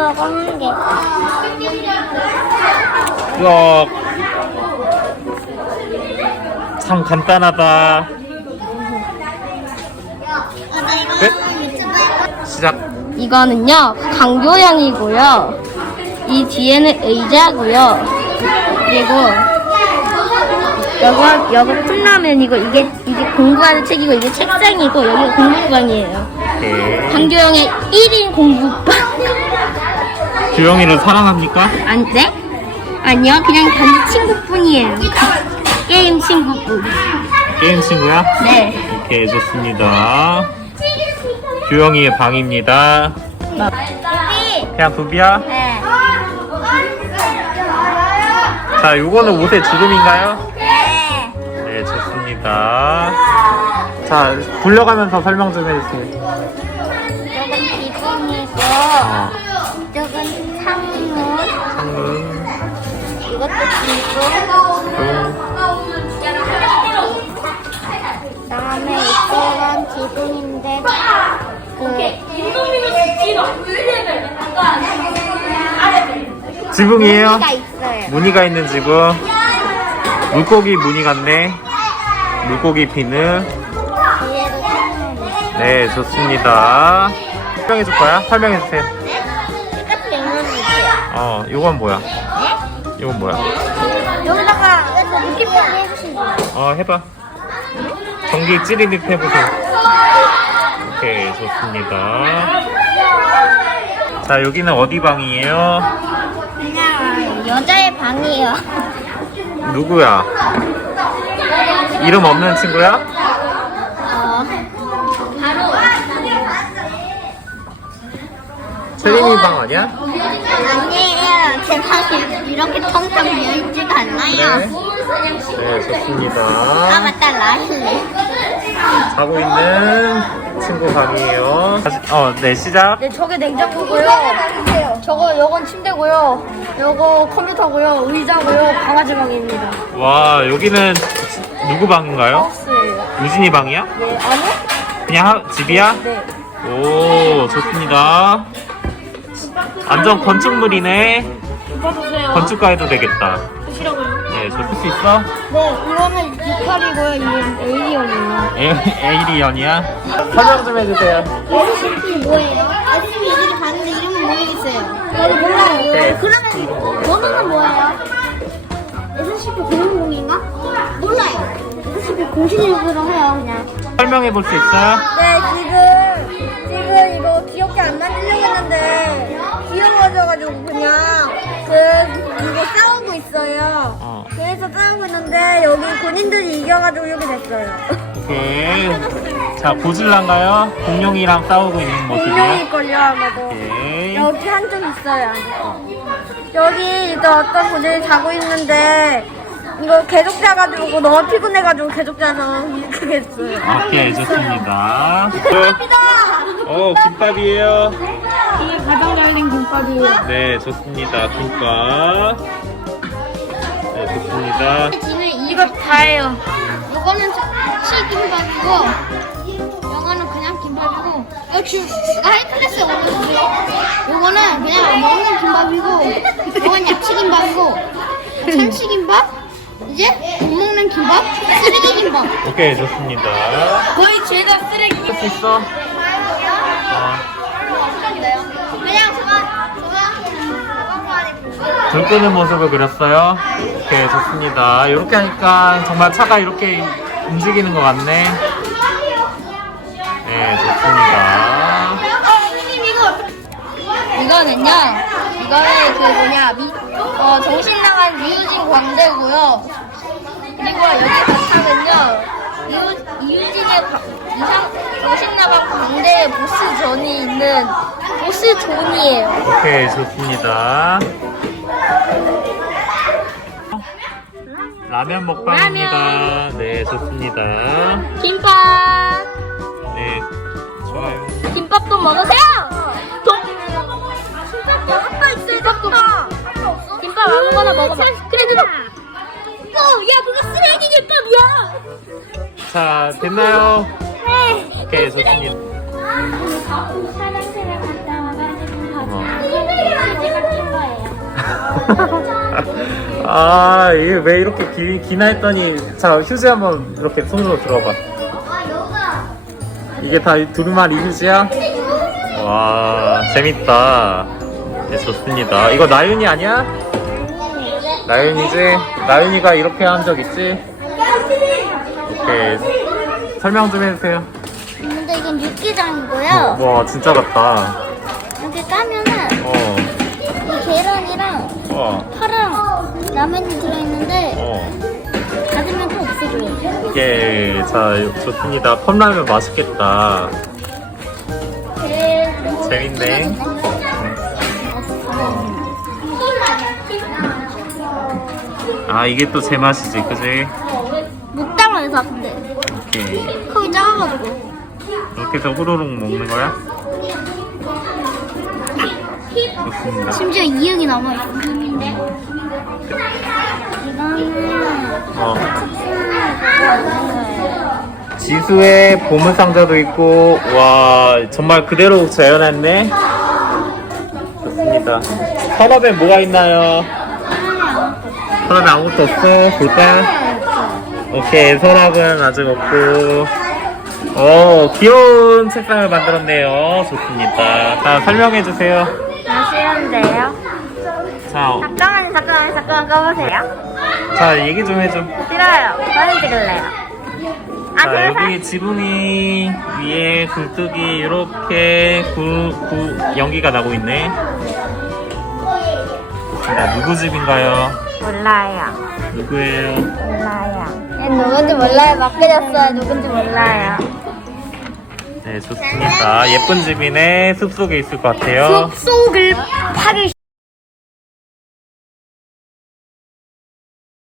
햄버거 한 개. 우와. 참 간단하다. 끝. 시작. 이거는요 강교양이고요. 이 뒤에는 의자고요. 그리고 여기 여기 컵라면이고 이게 이게 공부하는 책이고 이게 책상이고 여기가 공부방이에요. 강교양의 1인 공부방. 규영이를 사랑합니까? 안 네? 아니요 그냥 단지 친구뿐이에요. 게임 친구뿐. 게임 친구야? 네. 오케이 좋습니다. 규영이의 방입니다. 그냥 부비야? 네. 자, 요거는 옷의 주름인가요? 네. 네, 좋습니다. 자, 굴려가면서 설명 좀 해주세요. 이것도. 좀, 그다음에 이쪽은 기둥인데 그 지붕이에요? 가 있어요. 무늬가 있는 지붕. 물고기 무늬 같네. 물고기 비늘. 뒤에도. 네, 좋습니다. 설명해 줄 거야? 설명해 주세요. 똑같이 있는데요. 어, 요건 뭐야? 이건 뭐야? 여기다가 느낌표를 해주시죠. 어, 해봐. 전기 찌릿 해보세요. 오케이, 좋습니다. 자, 여기는 어디 방이에요? 그냥 여자의 방이에요. 누구야? 이름 없는 친구야? 세린이 방 아니야? 아니에요. 제 방이 이렇게 텅텅 비어있지가 않나요? 네, 좋습니다. 아 맞다 라힐리. 자고 있는 친구 방이에요. 어, 네, 시작. 네, 저게 냉장고고요. 저거, 요건 침대고요. 요거 컴퓨터고요. 의자고요. 강아지 방입니다. 와, 여기는 누구 방인가요? 하우스예요. 유진이 방이야? 네, 아니? 그냥 하- 집이야? 네. 오, 좋습니다. 완전 건축물이네. 봐주세요. 건축가 해도 되겠다. 보시라고요. 네, 좋을 수 있어? 네, 이거는 이칼이고요. 이건 에이리언이에요. 에, 에이리언이야? 설명 좀 해주세요. SCP 뭐예요? SCP 얘기를 봤는데 이름은 모르겠어요. 저도 몰라요. 네. 그러면 번호는 뭐예요? SCP-010인가? 몰라요. SCP 공신일부로 해요, 그냥. 설명해 볼 수 있어요? 네, 그냥, 그, 이게 싸우고 있어요. 어, 그래서 싸우고 있는데, 여기 군인들이 이겨가지고 이렇게 됐어요. 오케이. 자, 고질란가요? 공룡이랑 싸우고 있는 모습이요? 공룡일걸요, 아마도. 오케이. 여기 한쪽 있어요. 여기 이제 어떤 분들이 자고 있는데 이거 계속 자가지고 너무 피곤해가지고 계속 자서 이렇게 됐어요. 오케이, 좋습니다. 어, 김밥이에요. 이게 가장 잘된 김밥이에요. 네, 좋습니다. 김밥. 네, 좋습니다. 지금 이거 다예요. 요거는 치김밥이고, 요거는 그냥 김밥이고, 주, 하이클래스에 올려주세요. 요거는 그냥 먹는 김밥이고, 요건 야채김밥이고, 참치김밥, 이제 못 먹는 김밥, 쓰레기 김밥. 오케이, 좋습니다. 거의 죄다 쓰레기. 할수 있어? 어, 그냥 저만, 저만, 불 끄는 모습을 그렸어요. 오케이, 좋습니다. 이렇게 하니까 정말 차가 이렇게 움직이는 것 같네. 네, 좋습니다. 이거는요, 이거는 그 뭐냐, 미, 어, 정신 나간 이유진 광대고요. 그리고 여기 바탕은요, 과- 이상, 정신 나간 광대의 보스 존이 있는 보스 존이에요. 오케이, 좋습니다. 라면 먹방입니다. 네, 좋습니다. 김밥! 네, 좋아요. 김밥도 먹으세요! 동... 김밥도 아빠 있어요, 김밥도. 김밥 아무거나 먹어봐. 그래, 누나! 어, 야, 그거 쓰레기 김밥이야! 자, 됐나요? 네. 오케이, 좋습니다. 아, 이게 왜 이렇게 기, 기나 했더니, 자, 휴지 한번 이렇게 손으로 들어봐. 이게 다 두루마리 휴지야? 와, 재밌다. 네, 좋습니다. 이거 나윤이 아니야? 나윤이지? 나윤이가 이렇게 한 적 있지? 오케이. 설명 좀 해주세요. 근데 이건 육개장이고요. 와, 진짜 같다. 이렇게 까면은 어, 이 계란이랑 어, 라면이 들어있는데 어. 닫으면 또 없어져요. 이게, 자, 좋습니다. 컵라면 맛있겠다. 재밌네. 아, 이게 또 제 맛이지, 그지? 목당을 근데 오케이. 컵이 작아가지고. 이렇게 해서 후루룩 먹는 거야? 좋습니다. 심지어 이응이 남아있어. 이거는 어. 지수의 보물상자도 있고, 와, 정말 그대로 재현했네. 좋습니다. 서랍에 뭐가 있나요? 서랍에 아무것도 없어? 볼까? 오케이, 서랍은 아직 없고. 오, 귀여운 책상을 만들었네요. 좋습니다. 자, 설명해주세요. 아쉬운데요? 자, 어, 잠깐만요, 잠깐만요, 잠깐만 꺼보세요. 자, 얘기 좀 해줘. 싫어요. 사진 찍을래요. 아, 자, 제가 여기 지붕이 위에 굴뚝이 이렇게 구, 구, 연기가 나고 있네. 좋습니다. 누구 집인가요? 몰라요. 누구예요? 몰라요. 누군지 몰라요. 맡겨졌어요. 누군지 몰라요. 네, 좋습니다. 예쁜 집이네. 숲 속에 있을 것 같아요. 속을 파기